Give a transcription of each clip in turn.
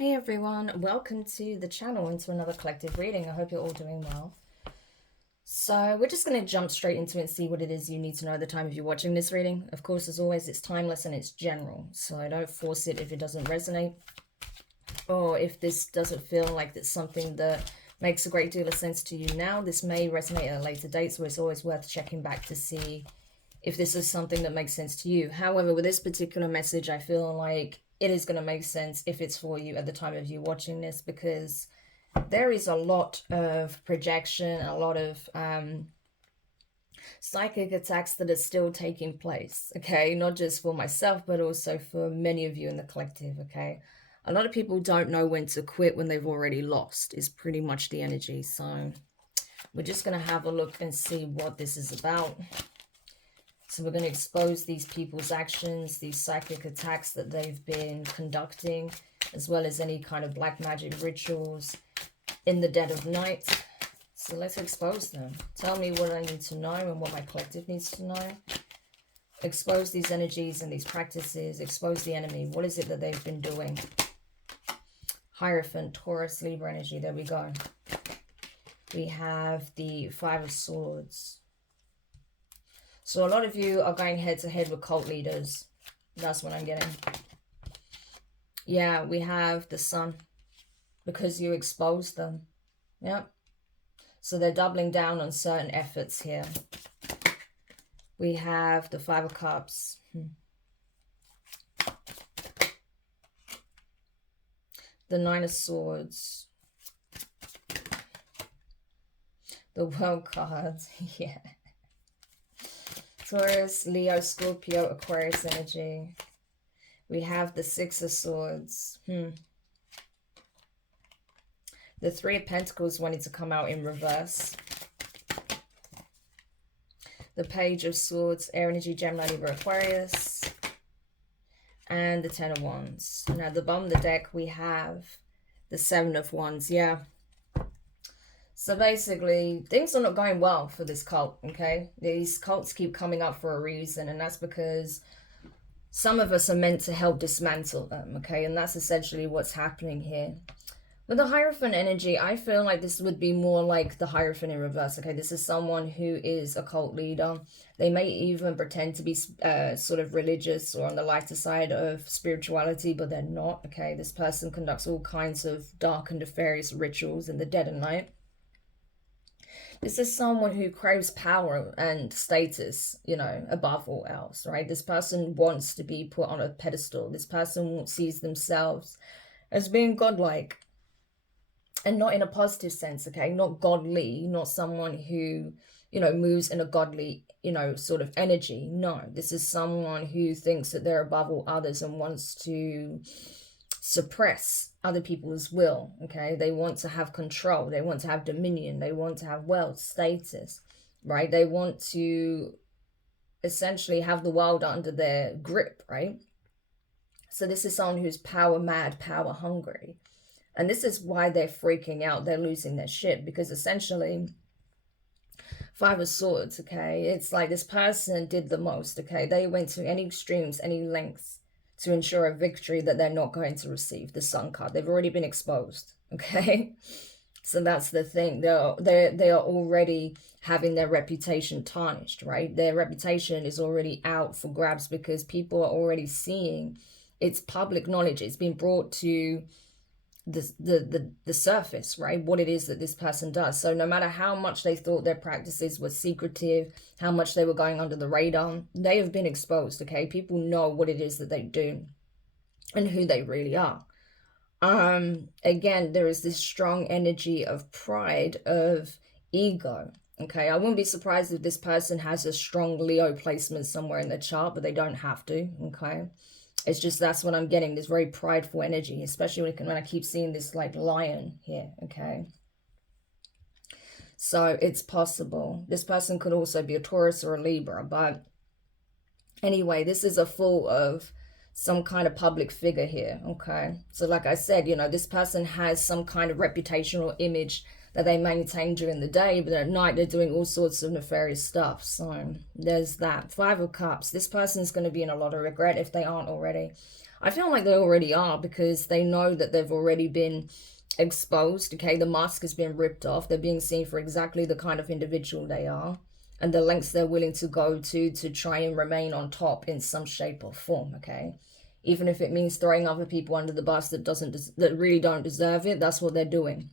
Hey everyone, welcome to the channel and to another collective reading. I hope you're all doing well. So we're just going to jump straight into it and see what it is you need to know at the time of you watching this reading. Of course, as always, it's timeless and it's general, so don't force it if it doesn't resonate or if this doesn't feel like it's something that makes a great deal of sense to you now. This may resonate at a later date, so it's always worth checking back to see if this is something that makes sense to you. However, with this particular message, I feel like it is going to make sense if it's for you at the time of you watching this, because there is a lot of projection, a lot of psychic attacks that are still taking place, okay? Not just for myself, but also for many of you in the collective, okay? A lot of people don't know when to quit when they've already lost, is pretty much the energy. So we're just going to have a look and see what this is about. So we're going to expose these people's actions, these psychic attacks that they've been conducting, as well as any kind of black magic rituals in the dead of night. So let's expose them. Tell me what I need to know and what my collective needs to know. Expose these energies and these practices. Expose the enemy. What is it that they've been doing? Hierophant, Taurus, Libra energy. There we go. We have the Five of Swords. So a lot of you are going head to head with cult leaders. That's what I'm getting. Yeah, we have the Sun, because you exposed them. Yep. So they're doubling down on certain efforts here. We have the Five of Cups. The Nine of Swords. The World cards. Yeah. Taurus, Leo, Scorpio, Aquarius energy. We have the Six of Swords. The Three of Pentacles wanting to come out in reverse. The Page of Swords, Air energy, Gemini, Libra, Aquarius. And the Ten of Wands. Now, at the bottom of the deck, we have the Seven of Wands. Yeah. So basically, things are not going well for this cult, okay? These cults keep coming up for a reason, and that's because some of us are meant to help dismantle them, okay? And that's essentially what's happening here. With the Hierophant energy, I feel like this would be more like the Hierophant in reverse, okay? This is someone who is a cult leader. They may even pretend to be sort of religious or on the lighter side of spirituality, but they're not, okay? This person conducts all kinds of dark and nefarious rituals in the dead of night. This is someone who craves power and status, you know, above all else, right? This person wants to be put on a pedestal. This person sees themselves as being godlike, and not in a positive sense, okay? Not godly, not someone who, you know, moves in a godly, you know, sort of energy. No, this is someone who thinks that they're above all others and wants to suppress other people's will, okay? They want to have control, they want to have dominion, they want to have wealth, status, right? They want to essentially have the world under their grip, right? So this is someone who's power mad, power hungry, and this is why they're freaking out. They're losing their shit, because essentially Five of Swords, okay, it's like this person did the most, okay? They went to any extremes, any lengths to ensure a victory that they're not going to receive. The Sun card, they've already been exposed, okay? So that's the thing. They are already having their reputation tarnished, right? Their reputation is already out for grabs, because people are already seeing, it's public knowledge. It's been brought to the surface, right? What it is that this person does. So no matter how much they thought their practices were secretive, how much they were going under the radar, they have been exposed, okay? People know what it is that they do and who they really are. Again, there is this strong energy of pride, of ego, okay? I wouldn't be surprised if this person has a strong Leo placement somewhere in their chart, but they don't have to, okay? It's just, that's what I'm getting, this very prideful energy, especially when I keep seeing this like lion here, okay? So it's possible. This person could also be a Taurus or a Libra, but anyway, this is a full of some kind of public figure here, okay? So like I said, you know, this person has some kind of reputational image that they maintain during the day, but at night they're doing all sorts of nefarious stuff. So there's that. Five of Cups. This person's going to be in a lot of regret if they aren't already. I feel like they already are, because they know that they've already been exposed, okay? The mask has been ripped off. They're being seen for exactly the kind of individual they are, and the lengths they're willing to go to try and remain on top in some shape or form, okay? Even if it means throwing other people under the bus that really don't deserve it, that's what they're doing.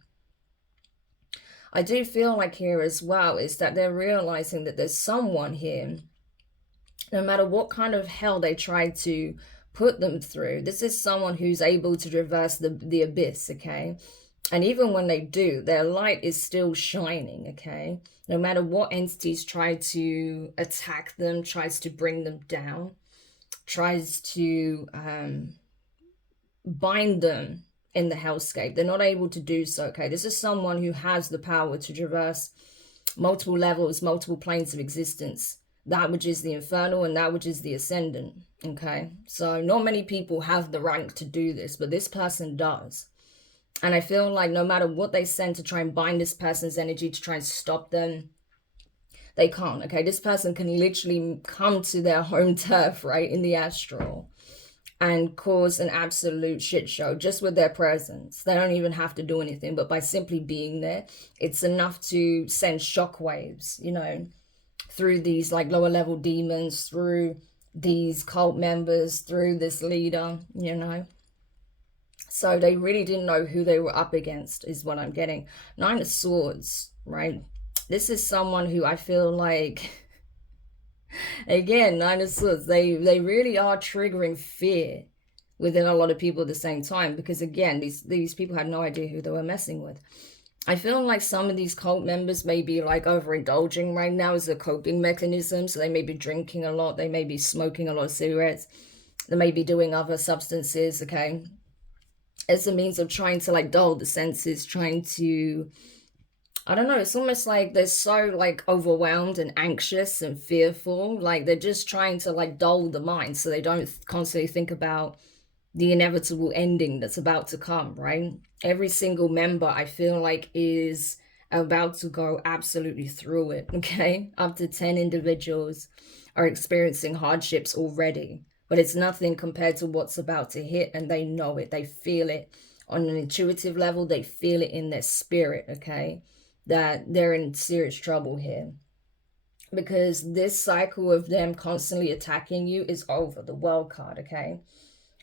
I do feel like here as well is that they're realizing that there's someone here, no matter what kind of hell they try to put them through, this is someone who's able to traverse the abyss, okay? And even when they do, their light is still shining, okay? No matter what entities try to attack them, tries to bring them down, tries to bind them in the hellscape, they're not able to do so, okay? This is someone who has the power to traverse multiple levels, multiple planes of existence, that which is the infernal and that which is the ascendant, okay? So not many people have the rank to do this, but this person does. And I feel like no matter what they send to try and bind this person's energy, to try and stop them, they can't, okay? This person can literally come to their home turf, right, in the astral, and cause an absolute shit show just with their presence. They don't even have to do anything, but by simply being there, it's enough to send shockwaves, you know, through these like lower level demons, through these cult members, through this leader, you know. So they really didn't know who they were up against, is what I'm getting. Nine of Swords, right? This is someone who I feel like, again, Nine of Swords, they really are triggering fear within a lot of people at the same time, because again, these people had no idea who they were messing with. I feel like some of these cult members may be like overindulging right now as a coping mechanism. So they may be drinking a lot, they may be smoking a lot of cigarettes, they may be doing other substances, okay? As a means of trying to like dull the senses, trying to, I don't know, it's almost like they're so like overwhelmed and anxious and fearful, like they're just trying to like dull the mind so they don't constantly think about the inevitable ending that's about to come, right? Every single member, I feel like, is about to go absolutely through it, okay? Up to 10 individuals are experiencing hardships already, but it's nothing compared to what's about to hit, and they know it. They feel it on an intuitive level. They feel it in their spirit, okay? That they're in serious trouble here, because this cycle of them constantly attacking you is over. The World card, okay?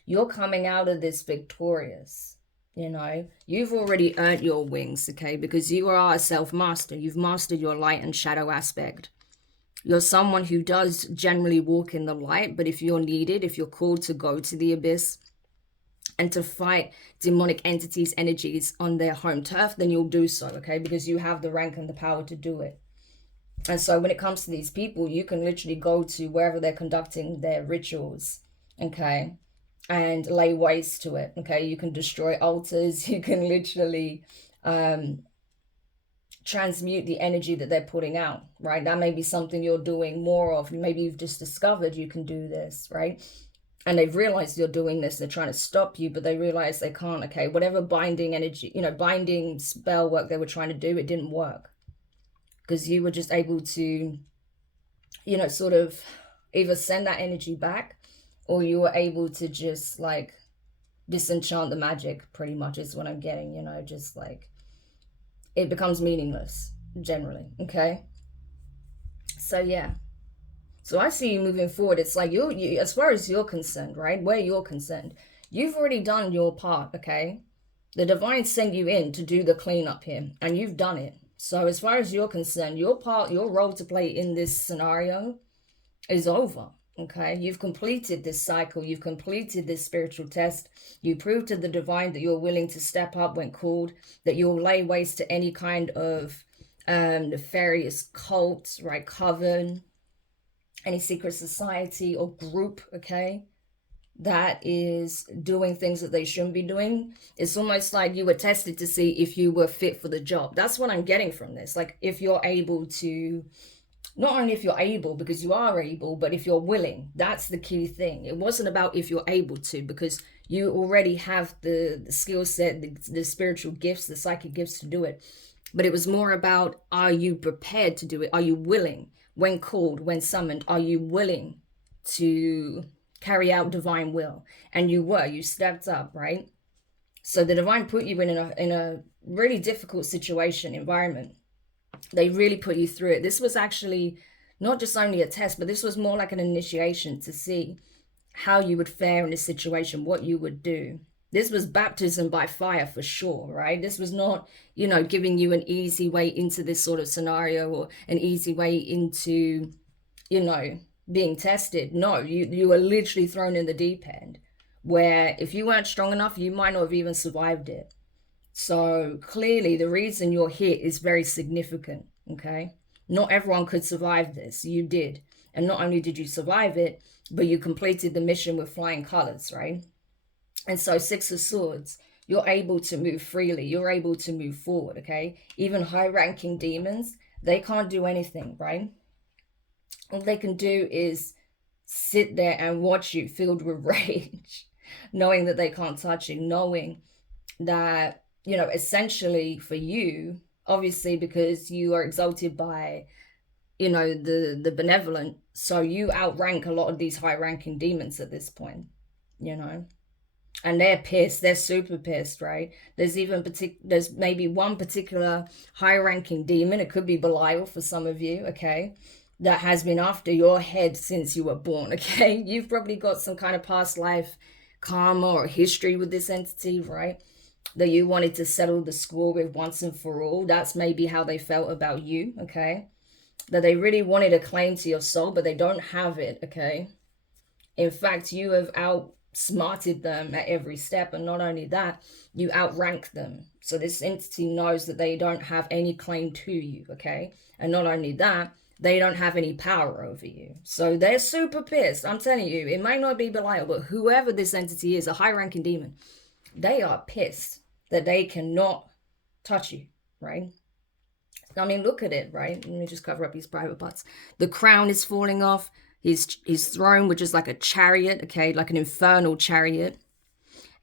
You're coming out of this victorious, you know. You've already earned your wings, okay? Because you are a self-master. You've mastered your light and shadow aspect. You're someone who does generally walk in the light, but if you're needed, if you're called to go to the abyss and to fight demonic entities, energies on their home turf, then you'll do so, okay? Because you have the rank and the power to do it. And so when it comes to these people, you can literally go to wherever they're conducting their rituals, okay, and lay waste to it, okay? You can destroy altars. You can literally transmute the energy that they're putting out, right? That may be something you're doing more of. Maybe you've just discovered you can do this, right? And they've realized you're doing this. They're trying to stop you, but they realize they can't, okay? Whatever binding energy, you know, binding spell work they were trying to do, it didn't work, because you were just able to, you know, sort of either send that energy back, or you were able to just like disenchant the magic, pretty much is what I'm getting, you know, just like it becomes meaningless generally, okay? So yeah, so I see you moving forward. It's like you as far as you're concerned, right, where you're concerned, you've already done your part, okay? The divine sent you in to do the cleanup here, and you've done it. So as far as you're concerned, your part, your role to play in this scenario is over, okay? You've completed this cycle. You've completed this spiritual test. You proved to the divine that you're willing to step up when called, that you'll lay waste to any kind of nefarious cult, right, coven, any secret society or group, okay, that is doing things that they shouldn't be doing. It's almost like you were tested to see if you were fit for the job. That's what I'm getting from this. Like, if you're able to, not only if you're able, because you are able, but if you're willing. That's the key thing. It wasn't about if you're able to, because you already have the skill set, the spiritual gifts, the psychic gifts to do it. But it was more about, are you prepared to do it? Are you willing? When called, when summoned, are you willing to carry out divine will. And you stepped up, right? So the divine put you in a really difficult situation, environment. They really put you through it. This was actually not just only a test, but this was more like an initiation to see how you would fare in this situation, what you would do. This was baptism by fire for sure, right? This was not, you know, giving you an easy way into this sort of scenario or an easy way into, you know, being tested. No, you were literally thrown in the deep end, where if you weren't strong enough, you might not have even survived it. So clearly the reason you're here is very significant, okay? Not everyone could survive this. You did. And not only did you survive it, but you completed the mission with flying colors, right? And so Six of Swords, you're able to move freely. You're able to move forward, okay? Even high-ranking demons, they can't do anything, right? All they can do is sit there and watch you filled with rage, knowing that they can't touch you, knowing that, you know, essentially for you, obviously because you are exalted by, you know, the benevolent, so you outrank a lot of these high-ranking demons at this point, you know? And they're pissed. They're super pissed, right? There's maybe one particular high-ranking demon. It could be Belial for some of you, okay? That has been after your head since you were born, okay? You've probably got some kind of past life karma or history with this entity, right? That you wanted to settle the score with once and for all. That's maybe how they felt about you, okay? That they really wanted a claim to your soul, but they don't have it, okay? In fact, you have outsmarted them at every step, and not only that, you outrank them. So this entity knows that they don't have any claim to you, okay? And not only that, they don't have any power over you. So they're super pissed. I'm telling you, it might not be Belial, but whoever this entity is, a high-ranking demon, they are pissed that they cannot touch you, right? I mean, look at it, right? Let me just cover up his private parts. The crown is falling off. His throne, which is like a chariot, okay, like an infernal chariot,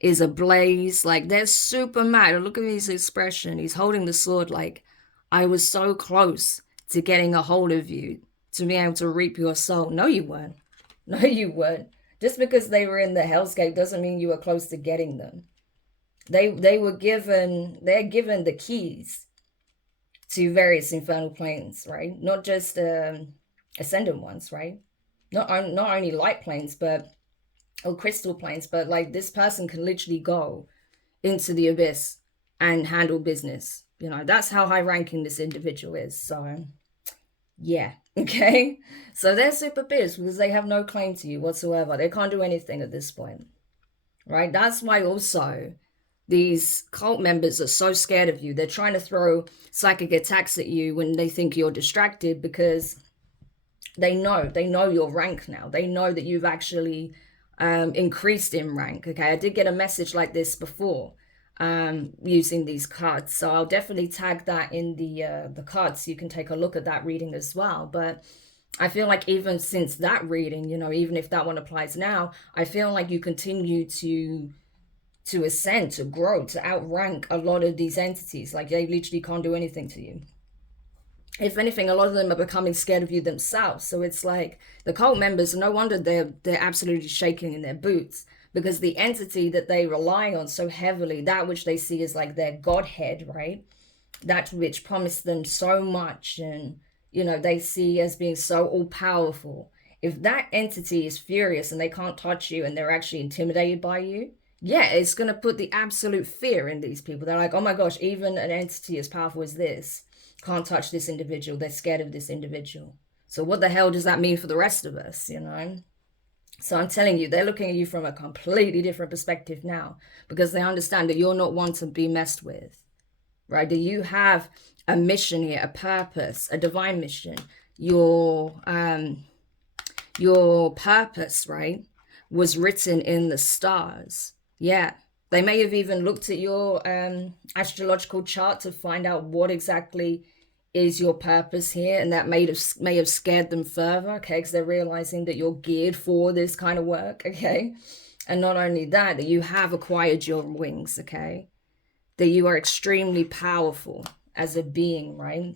is ablaze. Like, they're super mad. Look at his expression. He's holding the sword like, I was so close to getting a hold of you, to be able to reap your soul. No, you weren't. No, you weren't. Just because they were in the hellscape doesn't mean you were close to getting them. They're given the keys to various infernal planes, right? Not just ascendant ones, right? Not only light planes, or crystal planes, but like this person can literally go into the abyss and handle business. You know, that's how high ranking this individual is. So yeah, okay. So they're super pissed because they have no claim to you whatsoever. They can't do anything at this point, right? That's why also these cult members are so scared of you. They're trying to throw psychic attacks at you when they think you're distracted, because they know your rank now. They know that you've actually increased in rank. Okay, I did get a message like this before using these cards, so I'll definitely tag that in the cards so you can take a look at that reading as well. But I feel like even since that reading, you know, even if that one applies now, I feel like you continue to ascend, to grow, to outrank a lot of these entities. Like, they literally can't do anything to you. If anything, a lot of them are becoming scared of you themselves. So it's like the cult members, no wonder they're absolutely shaking in their boots, because the entity that they rely on so heavily, that which they see as like their godhead, right? That which promised them so much, and, you know, they see as being so all-powerful. If that entity is furious and they can't touch you and they're actually intimidated by you, yeah, it's going to put the absolute fear in these people. They're like, oh my gosh, even an entity as powerful as this can't touch this individual. They're scared of this individual. So what the hell does that mean for the rest of us, you know? So I'm telling you, they're looking at you from a completely different perspective now, because they understand that you're not one to be messed with, right? That you have a mission here, a purpose, a divine mission. Your purpose, right, was written in the stars. Yeah. They may have even looked at your astrological chart to find out what exactly is your purpose here, and that may have scared them further, okay, because they're realizing that you're geared for this kind of work, okay? And not only that, that you have acquired your wings, okay? That you are extremely powerful as a being, right?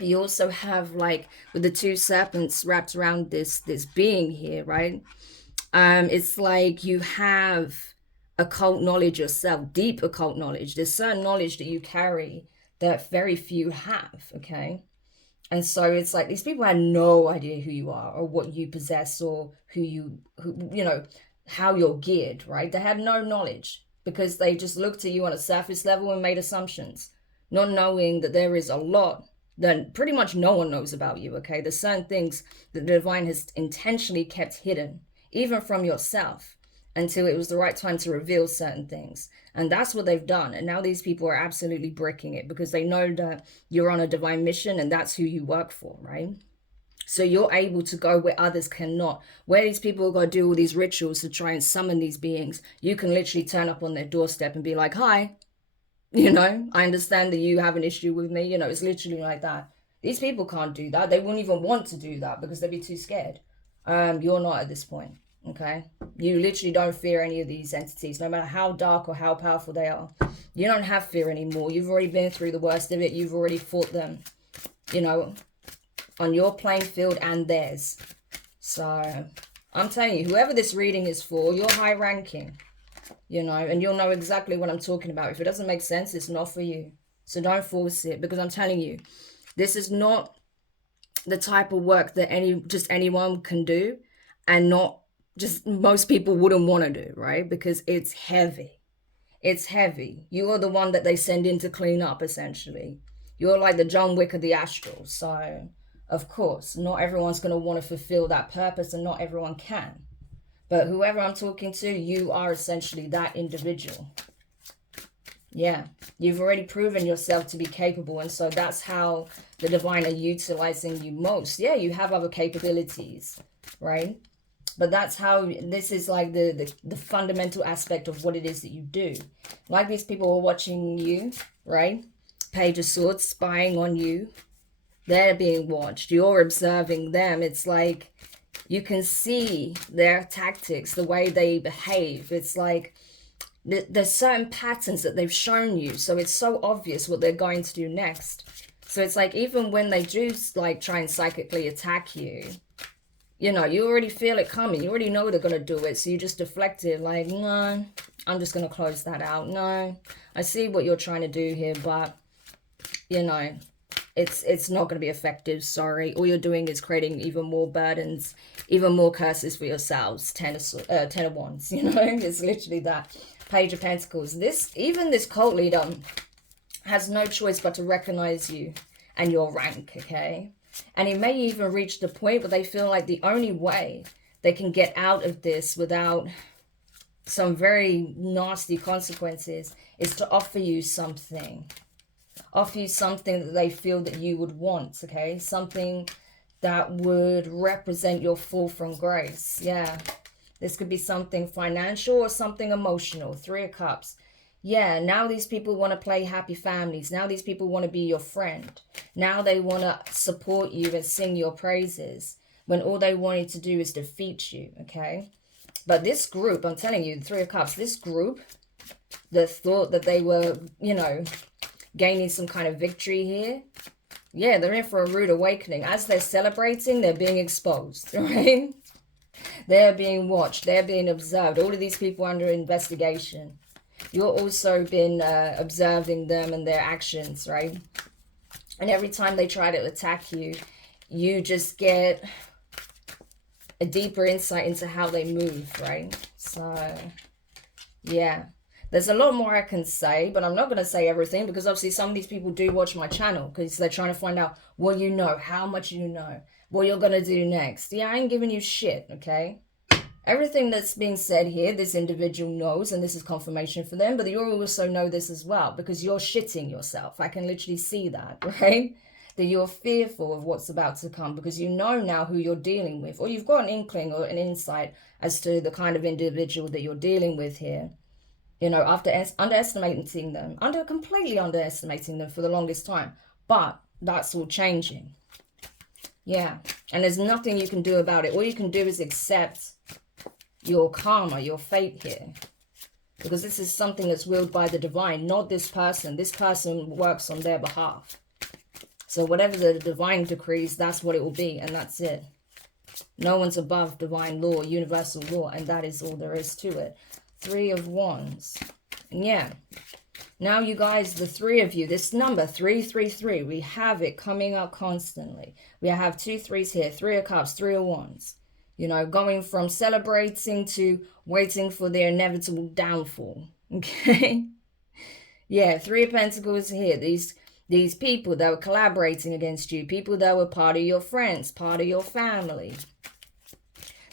You also have, like, with the two serpents wrapped around this being here, right? It's like you have occult knowledge yourself, deep occult knowledge. There's certain knowledge that you carry that very few have, okay? And so it's like these people had no idea who you are or what you possess or who you know, how you're geared, right? They had no knowledge because they just looked at you on a surface level and made assumptions, not knowing that there is a lot that pretty much no one knows about you, okay? There's certain things that the divine has intentionally kept hidden, even from yourself, until it was the right time to reveal certain things. And that's what they've done. And now these people are absolutely bricking it because they know that you're on a divine mission and that's who you work for, right? So you're able to go where others cannot. Where these people got to do all these rituals to try and summon these beings, you can literally turn up on their doorstep and be like, hi, you know, I understand that you have an issue with me. You know, it's literally like that. These people can't do that. They wouldn't even want to do that because they'd be too scared. You're not at this point, okay? You literally don't fear any of these entities, no matter how dark or how powerful they are. You don't have fear anymore. You've already been through the worst of it. You've already fought them, you know, on your playing field and theirs. So I'm telling you, whoever this reading is for, you're high ranking. You know, and you'll know exactly what I'm talking about. If it doesn't make sense, it's not for you. So don't force it, because I'm telling you, this is not the type of work that anyone can do, and not just most people wouldn't want to do, right? Because it's heavy. It's heavy. You are the one that they send in to clean up, essentially. You're like the John Wick of the astral. So, of course, not everyone's going to want to fulfill that purpose, and not everyone can. But whoever I'm talking to, you are essentially that individual. Yeah, you've already proven yourself to be capable. And so that's how the divine are utilizing you most. Yeah, you have other capabilities, right? But that's how, this is like the fundamental aspect of what it is that you do. Like these people are watching you, right? Page of Swords, spying on you. They're being watched. You're observing them. It's like you can see their tactics, the way they behave. It's like there's certain patterns that they've shown you. So it's so obvious what they're going to do next. So it's like even when they do like try and psychically attack you, you know, you already feel it coming. You already know they're going to do it. So you just deflect it like, no, I'm just going to close that out. No, I see what you're trying to do here, but, you know, it's not going to be effective. Sorry. All you're doing is creating even more burdens, even more curses for yourselves. Ten of Wands, you know, it's literally that. Page of Pentacles. Even this cult leader has no choice but to recognize you and your rank, okay? And it may even reach the point where they feel like the only way they can get out of this without some very nasty consequences is to offer you something. Offer you something that they feel that you would want, okay? Something that would represent your fall from grace. Yeah. This could be something financial or something emotional. 3 of Cups. Yeah, now these people want to play happy families. Now these people want to be your friend. Now they want to support you and sing your praises, when all they wanted to do is defeat you, okay? But this group, I'm telling you, the 3 of Cups, this group that thought that they were, you know, gaining some kind of victory here, yeah, they're in for a rude awakening. As they're celebrating, they're being exposed, right? They're being watched. They're being observed. All of these people are under investigation. You're also been observing them and their actions, right? And every time they try to attack you, you just get a deeper insight into how they move, right? So, yeah. There's a lot more I can say, but I'm not going to say everything, because obviously some of these people do watch my channel because they're trying to find out what you know, how much you know, what you're going to do next. Yeah, I ain't giving you shit, okay? Everything that's being said here, this individual knows, and this is confirmation for them, but you also know this as well, because you're shitting yourself. I can literally see that, right? That you're fearful of what's about to come, because you know now who you're dealing with, or you've got an inkling or an insight as to the kind of individual that you're dealing with here. You know, after underestimating them, completely underestimating them for the longest time. But that's all changing. Yeah. And there's nothing you can do about it. All you can do is accept your karma, your fate here. Because this is something that's willed by the divine, not this person. This person works on their behalf. So whatever the divine decrees, that's what it will be. And that's it. No one's above divine law, universal law, and that is all there is to it. 3 of Wands. And yeah, now you guys, the 3 of you, this number 333, we have it coming up constantly. We have 2 3s here, 3 of Cups, 3 of Wands. You know, going from celebrating to waiting for their inevitable downfall. Okay? Yeah, 3 of Pentacles here. These people that were collaborating against you, people that were part of your friends, part of your family,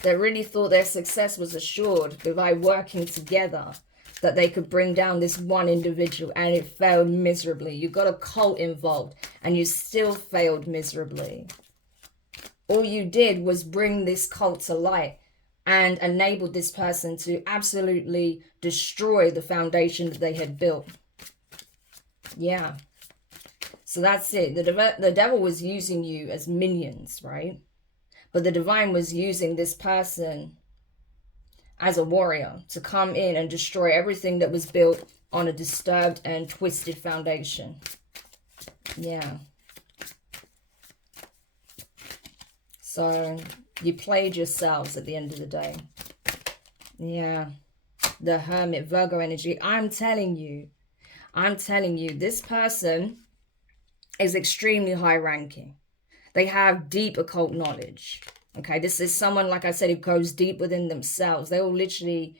that really thought their success was assured by working together, that they could bring down this one individual, and it failed miserably. You got a cult involved and you still failed miserably. All you did was bring this cult to light and enabled this person to absolutely destroy the foundation that they had built. Yeah. So that's it. The devil was using you as minions, right? But the divine was using this person as a warrior to come in and destroy everything that was built on a disturbed and twisted foundation. Yeah. So you played yourselves at the end of the day. Yeah. The Hermit, Virgo energy. I'm telling you, this person is extremely high ranking. They have deep occult knowledge. Okay, this is someone, like I said, who goes deep within themselves. They will literally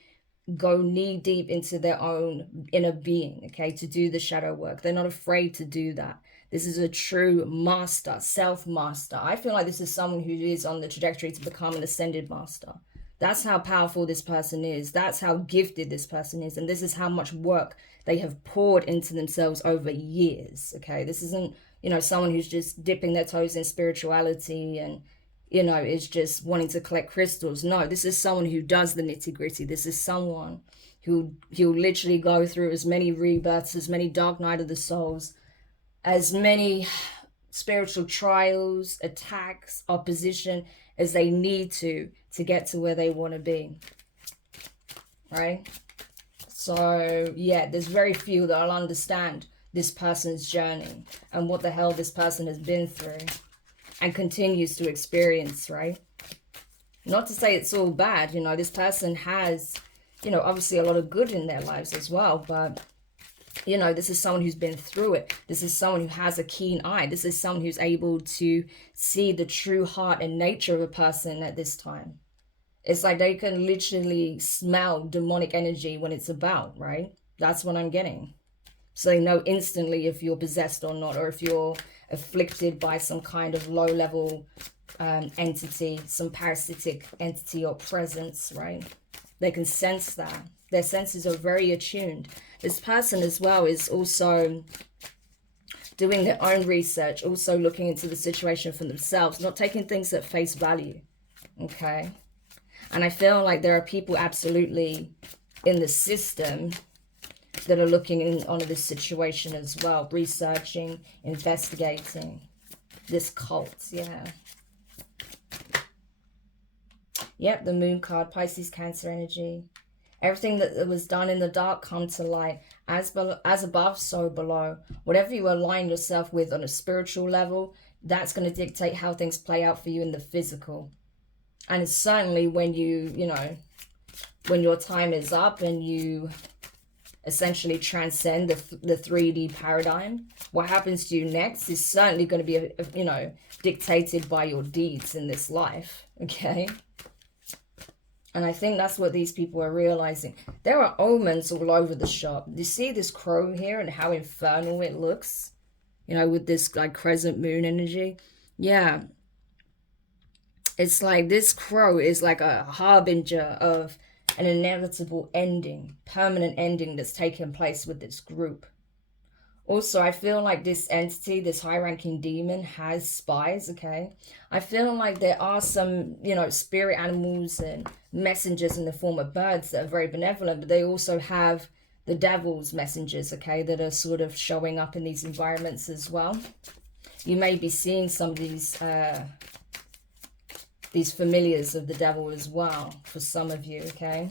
go knee deep into their own inner being, okay, to do the shadow work. They're not afraid to do that. This is a true master, self-master. I feel like this is someone who is on the trajectory to become an ascended master. That's how powerful this person is. That's how gifted this person is. And this is how much work they have poured into themselves over years, okay? This isn't, you know, someone who's just dipping their toes in spirituality and, you know, is just wanting to collect crystals. No, this is someone who does the nitty-gritty. This is someone who'll literally go through as many rebirths, as many dark night of the souls, as many spiritual trials, attacks, opposition as they need to get to where they want to be, right? So yeah, there's very few that will understand this person's journey and what the hell this person has been through and continues to experience, right? Not to say it's all bad, you know, this person has, you know, obviously a lot of good in their lives as well, but you know, this is someone who's been through it. This is someone who has a keen eye. This is someone who's able to see the true heart and nature of a person at this time. It's like they can literally smell demonic energy when it's about, right? That's what I'm getting. So they know instantly if you're possessed or not, or if you're afflicted by some kind of low-level entity, some parasitic entity or presence, right? They can sense that. Their senses are very attuned. This person as well is also doing their own research, also looking into the situation for themselves, not taking things at face value, okay? And I feel like there are people absolutely in the system that are looking on this situation as well, researching, investigating this cult, yeah. Yep, the Moon card, Pisces, Cancer energy. Everything that was done in the dark come to light. As above, so below. Whatever you align yourself with on a spiritual level, that's going to dictate how things play out for you in the physical. And it's certainly when you know, when your time is up and you essentially transcend the 3D paradigm, what happens to you next is certainly going to be, you know, dictated by your deeds in this life, okay? And I think that's what these people are realizing. There are omens all over the shop. You see this crow here and how infernal it looks? You know, with this like crescent moon energy. Yeah. It's like this crow is like a harbinger of an inevitable ending, permanent ending that's taken place with this group. Also, I feel like this entity, this high-ranking demon, has spies, okay? I feel like there are some, you know, spirit animals and messengers in the form of birds that are very benevolent, but they also have the devil's messengers, okay, that are sort of showing up in these environments as well. You may be seeing some of these familiars of the devil as well, for some of you, okay?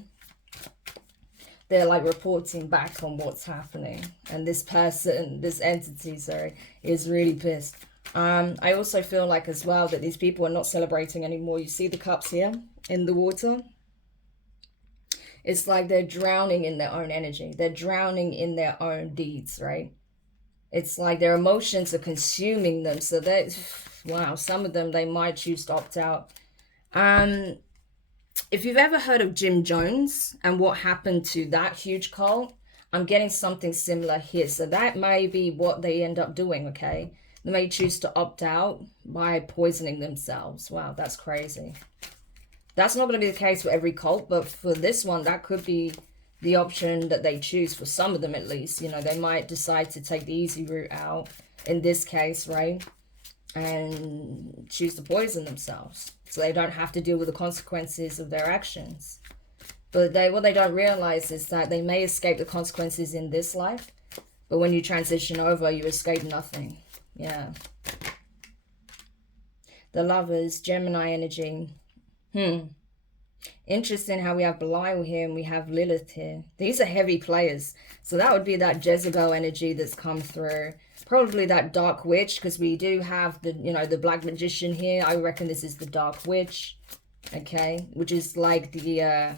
They're like reporting back on what's happening. And this person, this entity, sorry, is really pissed. I also feel like as well that these people are not celebrating anymore. You see the cups here in the water? It's like they're drowning in their own energy. They're drowning in their own deeds, right? It's like their emotions are consuming them. So they, wow, some of them, they might choose to opt out. If you've ever heard of Jim Jones and what happened to that huge cult, I'm getting something similar here. So that may be what they end up doing, okay? They may choose to opt out by poisoning themselves. Wow, that's crazy. That's not going to be the case for every cult, but for this one, that could be the option that they choose, for some of them at least. You know, they might decide to take the easy route out in this case, right? And choose to poison themselves so they don't have to deal with the consequences of their actions. But what they don't realize is that they may escape the consequences in this life, but when you transition over, you escape nothing. Yeah. The Lovers, Gemini energy. Interesting how we have Belial here and we have Lilith here. These are heavy players. So that would be that Jezebel energy that's come through. Probably that Dark Witch, because we do have the, you know, the Black Magician here. I reckon this is the Dark Witch. Okay. Which is like the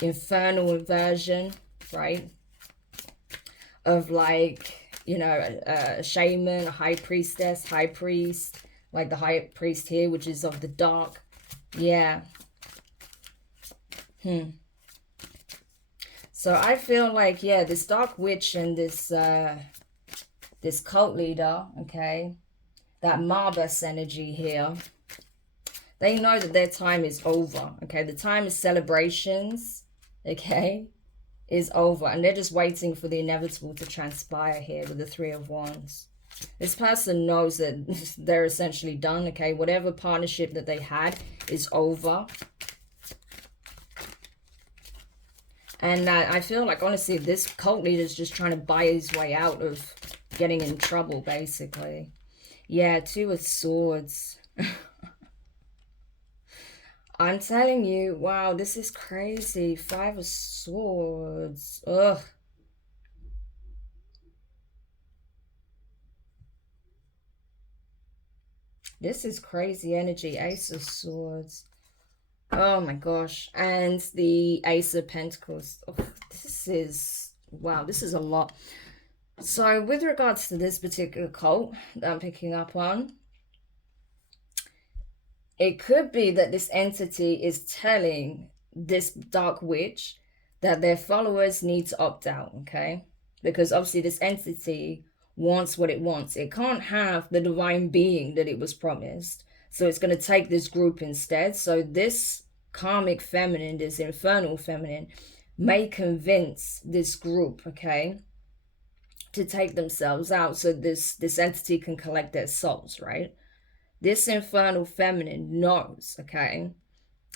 infernal version, right? Of like, you know, a shaman, a high priestess, high priest. Like the high priest here, which is of the dark. Yeah. So I feel like, yeah, this Dark Witch and this this cult leader, okay, that Marbus energy here, they know that their time is over, okay? The time of celebrations, okay, is over. And they're just waiting for the inevitable to transpire here with the Three of Wands. This person knows that they're essentially done, okay? Whatever partnership that they had is over. And I feel like, honestly, this cult leader is just trying to buy his way out of getting in trouble, basically. Yeah, Two of Swords. I'm telling you, wow, this is crazy. Five of Swords. Ugh. This is crazy energy. Ace of Swords. Oh my gosh. And the Ace of Pentacles. Oh, this is, wow, this is a lot. So with regards to this particular cult that I'm picking up on, it could be that this entity is telling this Dark Witch that their followers need to opt out, okay? Because obviously this entity wants what it wants. It can't have the divine being that it was promised. So it's going to take this group instead. So this karmic feminine, this infernal feminine, may convince this group, okay, to take themselves out so this entity can collect their souls, right? This infernal feminine knows, okay,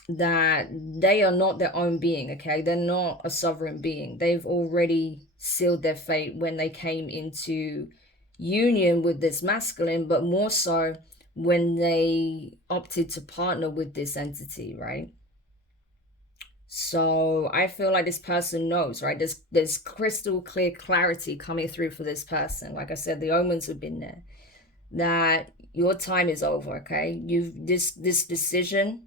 that they are not their own being, okay? They're not a sovereign being. They've already sealed their fate when they came into union with this masculine, but more so when they opted to partner with this entity, right? So I feel like this person knows, right? There's crystal clear clarity coming through for this person. Like I said, the omens have been there. That your time is over, okay? This decision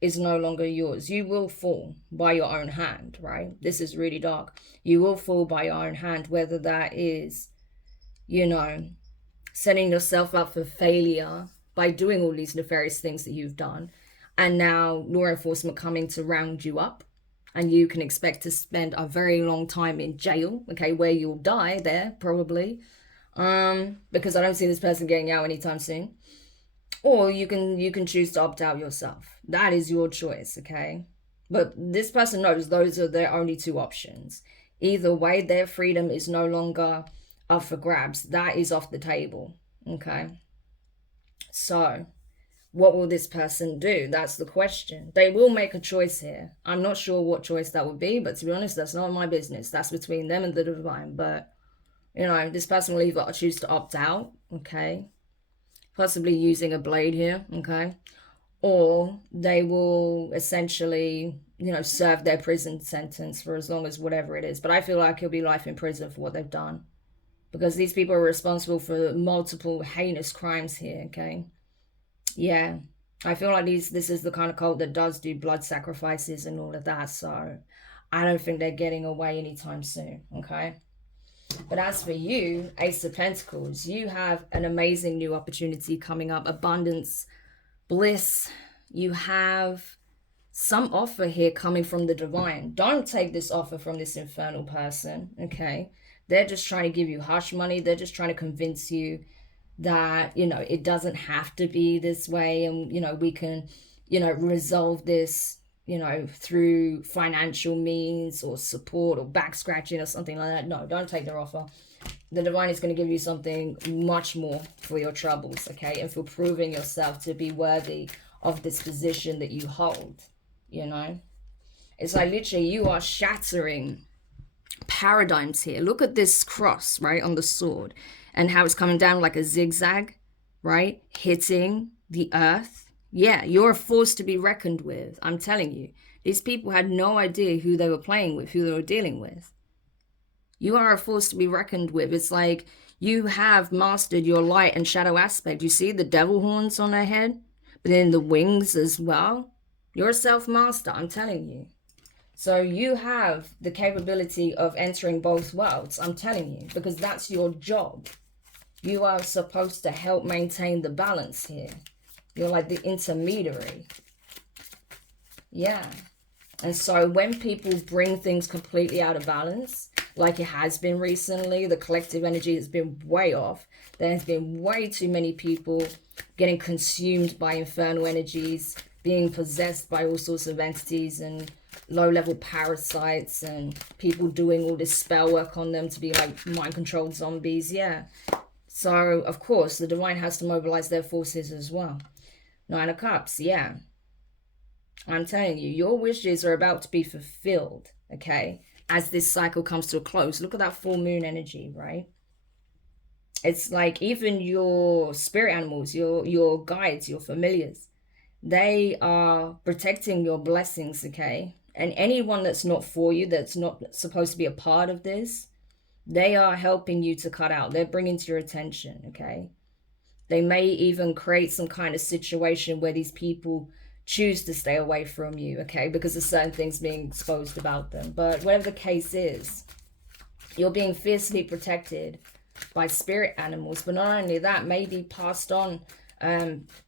is no longer yours. You will fall by your own hand, right? This is really dark. You will fall by your own hand, whether that is, you know, setting yourself up for failure by doing all these nefarious things that you've done, and now law enforcement coming to round you up, and you can expect to spend a very long time in jail, okay, where you'll die there probably, because I don't see this person getting out anytime soon. Or you can choose to opt out yourself. That is your choice, okay? But this person knows those are their only two options. Either way, their freedom is no longer up for grabs. That is off the table, okay? So what will this person do? That's the question. They will make a choice here. I'm not sure what choice that would be, but to be honest, that's not my business. That's between them and the divine. But, you know, this person will either choose to opt out, okay? Possibly using a blade here, okay? Or they will essentially, you know, serve their prison sentence for as long as whatever it is. But I feel like it'll be life in prison for what they've done. because these people are responsible for multiple heinous crimes here, okay? Yeah, I feel like this is the kind of cult that does do blood sacrifices and all of that, so I don't think they're getting away anytime soon, okay? But as for you, Ace of Pentacles, you have an amazing new opportunity coming up, abundance, bliss. You have some offer here coming from the divine. Don't take this offer from this infernal person, okay? They're just trying to give you hush money. They're just trying to convince you that, you know, it doesn't have to be this way, and, you know, we can, you know, resolve this, you know, through financial means or support or back scratching or something like that. No, don't take their offer. The divine is going to give you something much more for your troubles, okay? And for proving yourself to be worthy of this position that you hold, you know? It's like literally you are shattering paradigms here. Look at this cross, right, on the sword, and how it's coming down like a zigzag, right? Hitting the earth. Yeah, you're a force to be reckoned with. I'm telling you. These people had no idea who they were playing with, who they were dealing with. You are a force to be reckoned with. It's like you have mastered your light and shadow aspect. You see the devil horns on their head, but then the wings as well. You're a self-master, I'm telling you. So you have the capability of entering both worlds, I'm telling you, because that's your job. You are supposed to help maintain the balance here. You're like the intermediary. Yeah. And so when people bring things completely out of balance, like it has been recently, the collective energy has been way off. There has been way too many people getting consumed by infernal energies, being possessed by all sorts of entities and low-level parasites, and people doing all this spell work on them to be like mind-controlled zombies. Yeah. So, of course, the divine has to mobilize their forces as well. Nine of Cups, yeah. I'm telling you, your wishes are about to be fulfilled, okay? As this cycle comes to a close. Look at that full moon energy, right? It's like even your spirit animals, your guides, your familiars, they are protecting your blessings, okay? And anyone that's not for you, that's not supposed to be a part of this, they are helping you to cut out. They're bringing to your attention, okay? They may even create some kind of situation where these people choose to stay away from you, okay? Because of certain things being exposed about them. But whatever the case is, you're being fiercely protected by spirit animals. But not only that, maybe passed on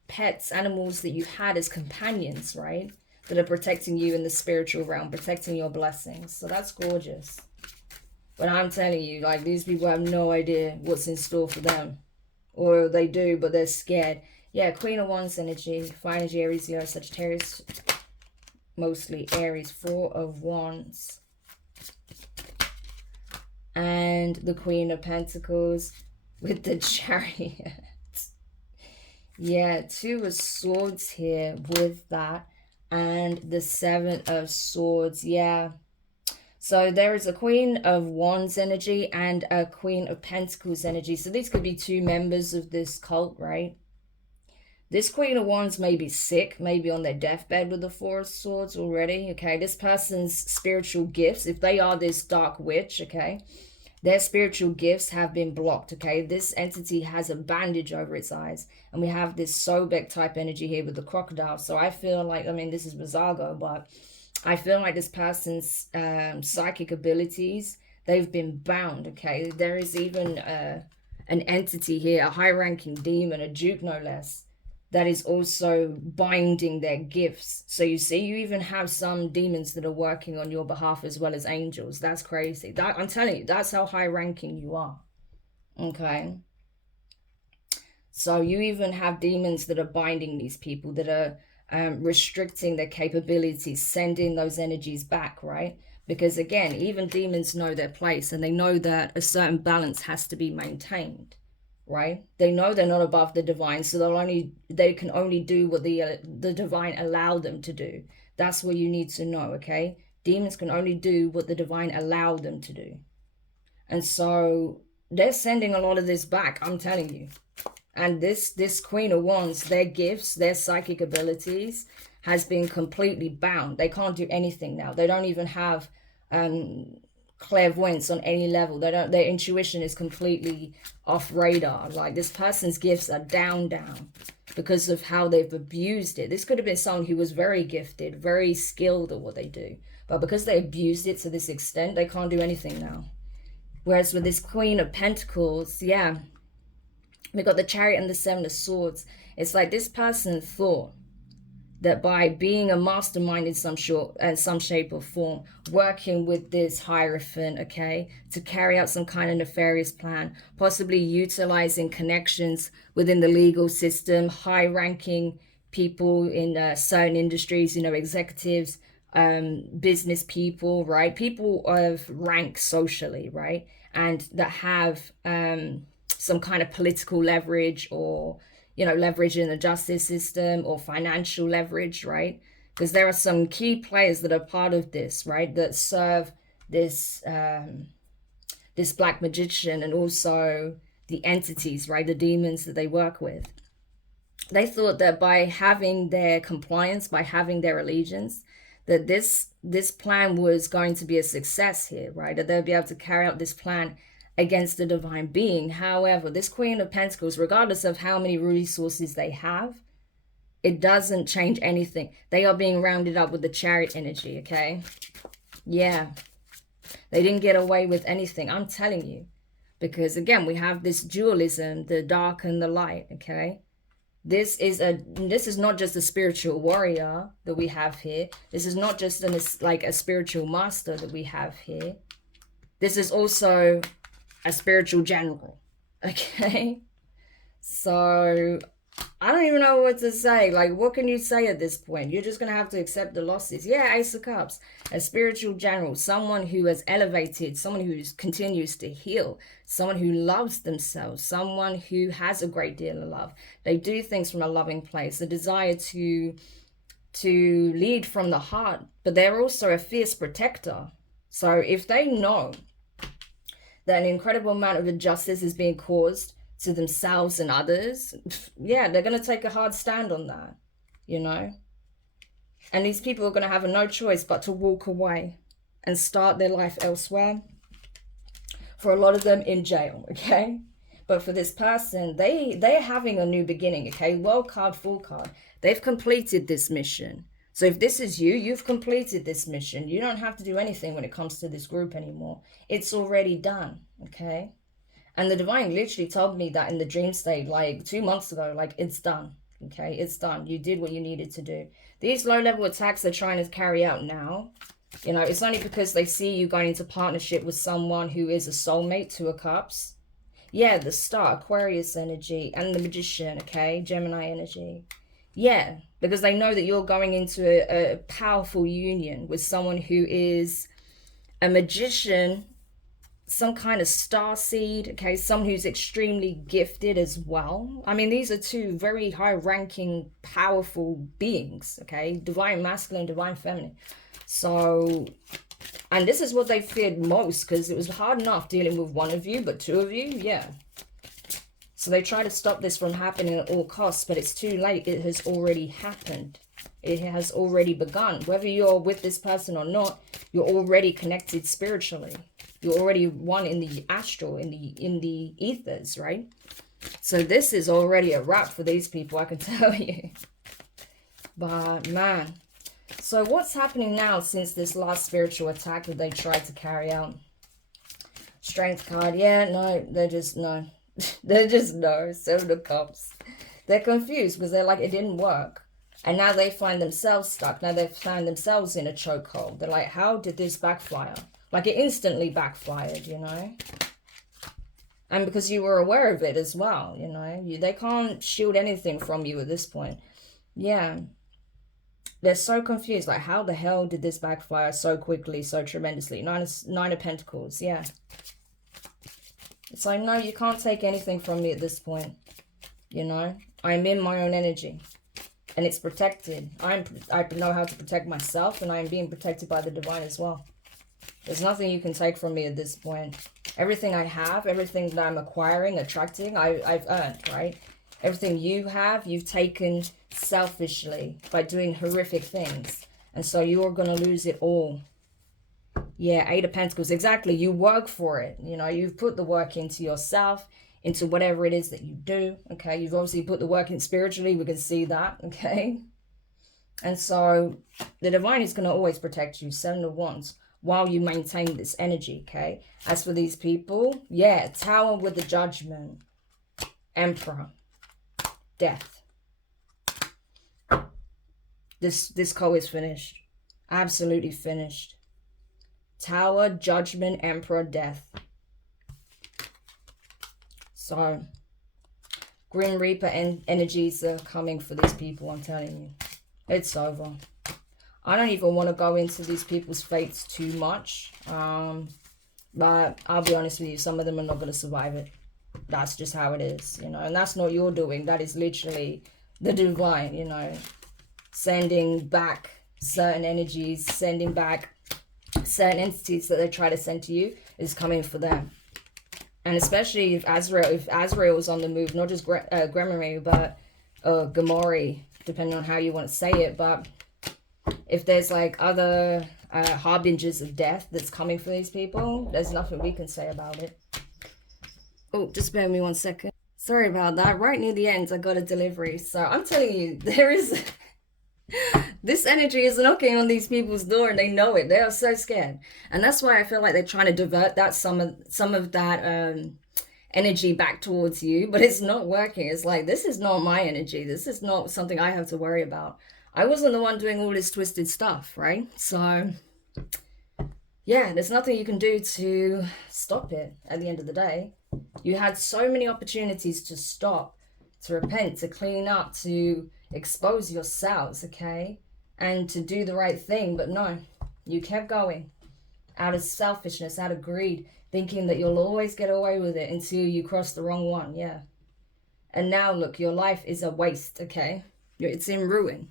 pets, animals that you've had as companions, right? That are protecting you in the spiritual realm, protecting your blessings. So that's gorgeous. But I'm telling you, like, these people have no idea what's in store for them. Or they do, but they're scared. Yeah, Queen of Wands energy, Fire energy, Aries, Leo, Sagittarius, mostly Aries. Four of Wands. And the Queen of Pentacles with the Chariot. Yeah, Two of Swords here with that. And the Seven of Swords, yeah. So there is a Queen of Wands energy and a Queen of Pentacles energy. So these could be two members of this cult, right? This Queen of Wands may be sick, maybe on their deathbed with the Four of Swords already, okay? This person's spiritual gifts, if they are this dark witch, okay, their spiritual gifts have been blocked, okay? This entity has a bandage over its eyes. And we have this Sobek type energy here with the crocodile. So I feel like, I mean, this is Bizargo, but I feel like this person's psychic abilities, they've been bound, okay? There is even an entity here, a high-ranking demon, a duke no less, that is also binding their gifts. So you see, you even have some demons that are working on your behalf as well as angels. That's crazy. That, I'm telling you, that's how high-ranking you are, okay? So you even have demons that are binding these people, that are restricting their capabilities, sending those energies back, right? Because again, even demons know their place, and they know that a certain balance has to be maintained, right? They know they're not above the divine, so they can only do what the divine allow them to do. That's what you need to know, okay? Demons can only do what the divine allowed them to do. And so they're sending a lot of this back, I'm telling you. And this Queen of Wands, their gifts, their psychic abilities has been completely bound. They can't do anything now. They don't even have clairvoyance on any level. Their intuition is completely off radar. Like, this person's gifts are down because of how they've abused it. This could have been someone who was very gifted, very skilled at what they do, but because they abused it to this extent, they can't do anything now. Whereas with this Queen of Pentacles, yeah, we got the Chariot and the Seven of Swords. It's like this person thought that by being a mastermind in some shape or form, working with this Hierophant, okay, to carry out some kind of nefarious plan, possibly utilizing connections within the legal system, high-ranking people in certain industries, you know, executives, business people, right? People of rank socially, right? And that have some kind of political leverage, or, you know, leverage in the justice system, or financial leverage, right? Because there are some key players that are part of this, right? That serve this this black magician, and also the entities, right? The demons that they work with. They thought that by having their compliance, by having their allegiance, that this plan was going to be a success here, right? That they'll be able to carry out this plan against the divine being. However, this Queen of Pentacles, regardless of how many resources they have, it doesn't change anything. They are being rounded up with the Chariot energy, okay? Yeah. They didn't get away with anything, I'm telling you. Because again, we have this dualism, the dark and the light, okay? This is not just a spiritual warrior that we have here. This is not just a spiritual master that we have here. This is also a spiritual general, okay? So I don't even know what to say. Like, what can you say at this point? You're just gonna have to accept the losses. Yeah, Ace of Cups, a spiritual general, someone who has elevated, someone who continues to heal, someone who loves themselves, someone who has a great deal of love. They do things from a loving place, a desire to lead from the heart, but they're also a fierce protector. So if they know that an incredible amount of injustice is being caused to themselves and others, yeah, they're going to take a hard stand on that, you know? And these people are going to have no choice but to walk away and start their life elsewhere. For a lot of them, in jail, okay? But for this person, they're having a new beginning, okay? World card, full card. They've completed this mission. So if this is you, you've completed this mission. You don't have to do anything when it comes to this group anymore. It's already done, okay? And the divine literally told me that in the dream state, like 2 months ago, like, it's done, okay? It's done. You did what you needed to do. These low-level attacks they're trying to carry out now, you know, it's only because they see you going into partnership with someone who is a soulmate, Two of Cups. Yeah, the Star, Aquarius energy, and the Magician, okay? Gemini energy. Yeah, because they know that you're going into a powerful union with someone who is a magician, some kind of star seed, okay? Someone who's extremely gifted as well. I mean, these are two very high-ranking, powerful beings, okay? Divine masculine, divine feminine. So, and this is what they feared most, because it was hard enough dealing with one of you, but two of you, yeah. So they try to stop this from happening at all costs, but it's too late. It has already happened. It has already begun. Whether you're with this person or not, you're already connected spiritually. You're already one in the astral, in the ethers, right? So this is already a wrap for these people, I can tell you. But man, so what's happening now since this last spiritual attack that they tried to carry out? Strength card, yeah, no, they're just no. They're just no. Seven of Cups. They're confused because they're like, it didn't work. And now they find themselves stuck. Now they've found themselves in a chokehold. They're like, how did this backfire? Like, it instantly backfired, you know? And because you were aware of it as well, you know? They can't shield anything from you at this point. Yeah. They're so confused. Like, how the hell did this backfire so quickly, so tremendously? Nine of Pentacles, yeah. It's like, no, you can't take anything from me at this point. You know? I'm in my own energy. And it's protected. I know how to protect myself, and I am being protected by the divine as well. There's nothing you can take from me at this point. Everything I have, everything that I'm acquiring, attracting, I've earned, right? Everything you have, you've taken selfishly by doing horrific things. And so you're going to lose it all. Yeah, Eight of Pentacles. Exactly. You work for it. You know, you've put the work into yourself, into whatever it is that you do. Okay. You've obviously put the work in spiritually. We can see that. Okay. And so the divine is going to always protect you. Seven of Wands. While you maintain this energy. Okay. As for these people, yeah, Tower with the Judgment. Emperor. Death. This card is finished. Absolutely finished. Tower, Judgment, Emperor, Death. So, Grim Reaper energies are coming for these people, I'm telling you. It's over. I don't even want to go into these people's fates too much. But I'll be honest with you, some of them are not going to survive it. That's just how it is, you know. And that's not your doing. That is literally the divine, you know. Sending back certain energies, sending back certain entities that they try to send to you is coming for them. And especially if Azrael is on the move, not just Demari, but Demari, depending on how you want to say it. But if there's like other harbingers of death that's coming for these people, there's nothing we can say about it. Oh, just bear with me 1 second. Sorry about that. Right near the end, I got a delivery. So I'm telling you, there is... this energy is knocking on these people's door and they know it. They are so scared. And that's why I feel like they're trying to divert that some of that energy back towards you. But it's not working. It's like, this is not my energy. This is not something I have to worry about. I wasn't the one doing all this twisted stuff, right? So... yeah, there's nothing you can do to stop it at the end of the day. You had so many opportunities to stop, to repent, to clean up, to expose yourselves, okay? And to do the right thing, but no, you kept going out of selfishness, out of greed, thinking that you'll always get away with it until you cross the wrong one, yeah. And now, look, your life is a waste, okay? It's in ruin.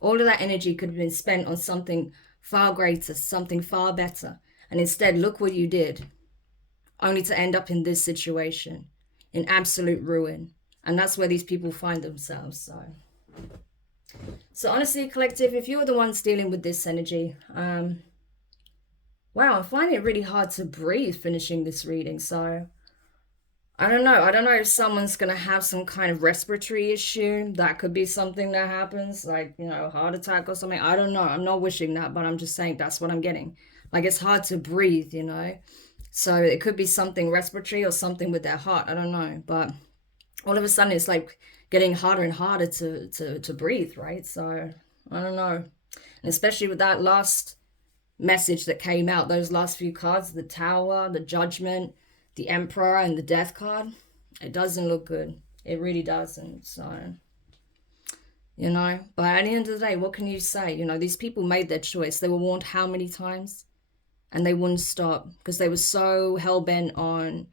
All of that energy could have been spent on something far greater, something far better. And instead, look what you did. Only to end up in this situation, in absolute ruin. And that's where these people find themselves. So honestly, collective, if you're the ones dealing with this energy, wow, I'm finding it really hard to breathe finishing this reading. So I don't know if someone's going to have some kind of respiratory issue. That could be something that happens, like, you know, heart attack or something. I don't know. I'm not wishing that, but I'm just saying that's what I'm getting. Like, it's hard to breathe, you know. So it could be something respiratory or something with their heart. I don't know. But all of a sudden, it's like getting harder and harder to breathe, right? So I don't know. And especially with that last message that came out, those last few cards, the Tower, the Judgment, the Emperor, and the Death card, it doesn't look good. It really doesn't. So, you know, but at the end of the day, what can you say? You know, these people made their choice. They were warned how many times? And they wouldn't stop because they were so hell-bent on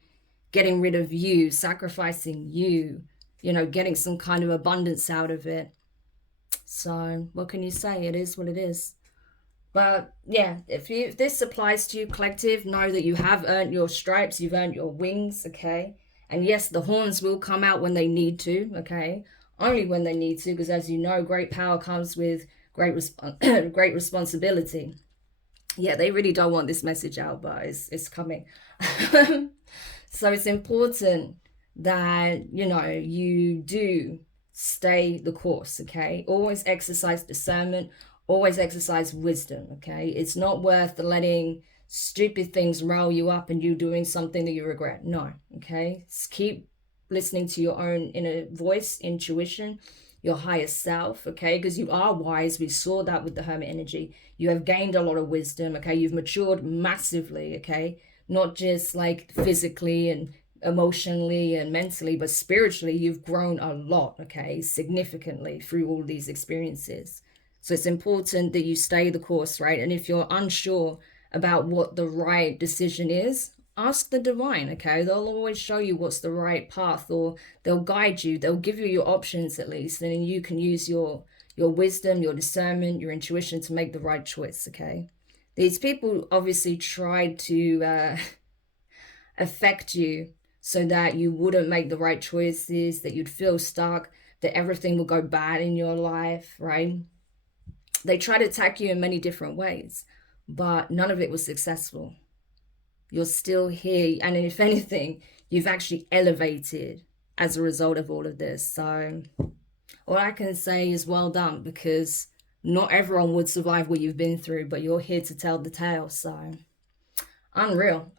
getting rid of you, sacrificing you, you know, getting some kind of abundance out of it. So what can you say? It is what it is. But yeah, if this applies to you, collective, know that you have earned your stripes, you've earned your wings, okay? And yes, the horns will come out when they need to, okay? Only when they need to, because as you know, great power comes with great responsibility. Yeah, they really don't want this message out, but it's coming. So it's important that, you know, you do stay the course, okay? Always exercise discernment. Always exercise wisdom, okay? It's not worth letting stupid things roll you up and you doing something that you regret. No, okay? Just keep listening to your own inner voice, intuition, your higher self, okay? Because you are wise. We saw that with the Hermit energy. You have gained a lot of wisdom, okay? You've matured massively, okay? Not just like physically and emotionally and mentally, but spiritually, you've grown a lot, okay? Significantly through all these experiences. So it's important that you stay the course, right? And if you're unsure about what the right decision is, ask the divine, okay? They'll always show you what's the right path, or they'll guide you. They'll give you your options at least, and then you can use your wisdom, your discernment, your intuition to make the right choice, okay? These people obviously tried to affect you so that you wouldn't make the right choices, that you'd feel stuck, that everything will go bad in your life, right? They try to attack you in many different ways, but none of it was successful. You're still here, and if anything, you've actually elevated as a result of all of this. So all I can say is well done, because not everyone would survive what you've been through, but you're here to tell the tale. So unreal.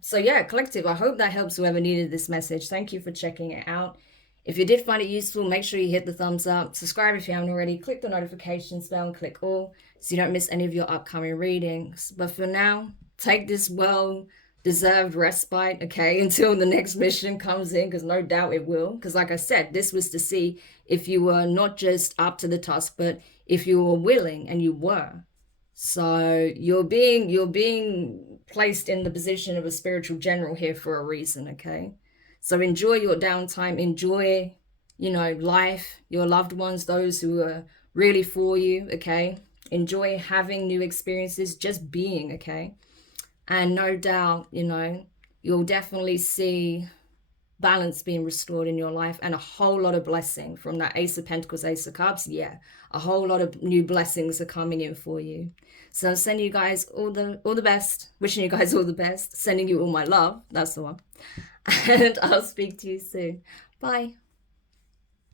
So yeah, collective, I hope that helps whoever needed this message. Thank you for checking it out. If you did find it useful, make sure you hit the thumbs up, subscribe if you haven't already, click the notifications bell and click all so you don't miss any of your upcoming readings. But for now, take this well-deserved respite, okay, until the next mission comes in, because no doubt it will. Because like I said, this was to see if you were not just up to the task, but if you were willing, and you were. So you're being placed in the position of a spiritual general here for a reason, okay? So enjoy your downtime, enjoy, you know, life, your loved ones, those who are really for you, okay? Enjoy having new experiences, just being, okay? And no doubt, you know, you'll definitely see balance being restored in your life, and a whole lot of blessing from that Ace of Pentacles, Ace of Cups. Yeah, a whole lot of new blessings are coming in for you. So I'm sending you guys all the best, wishing you guys all the best, sending you all my love. That's the one. And I'll speak to you soon. Bye.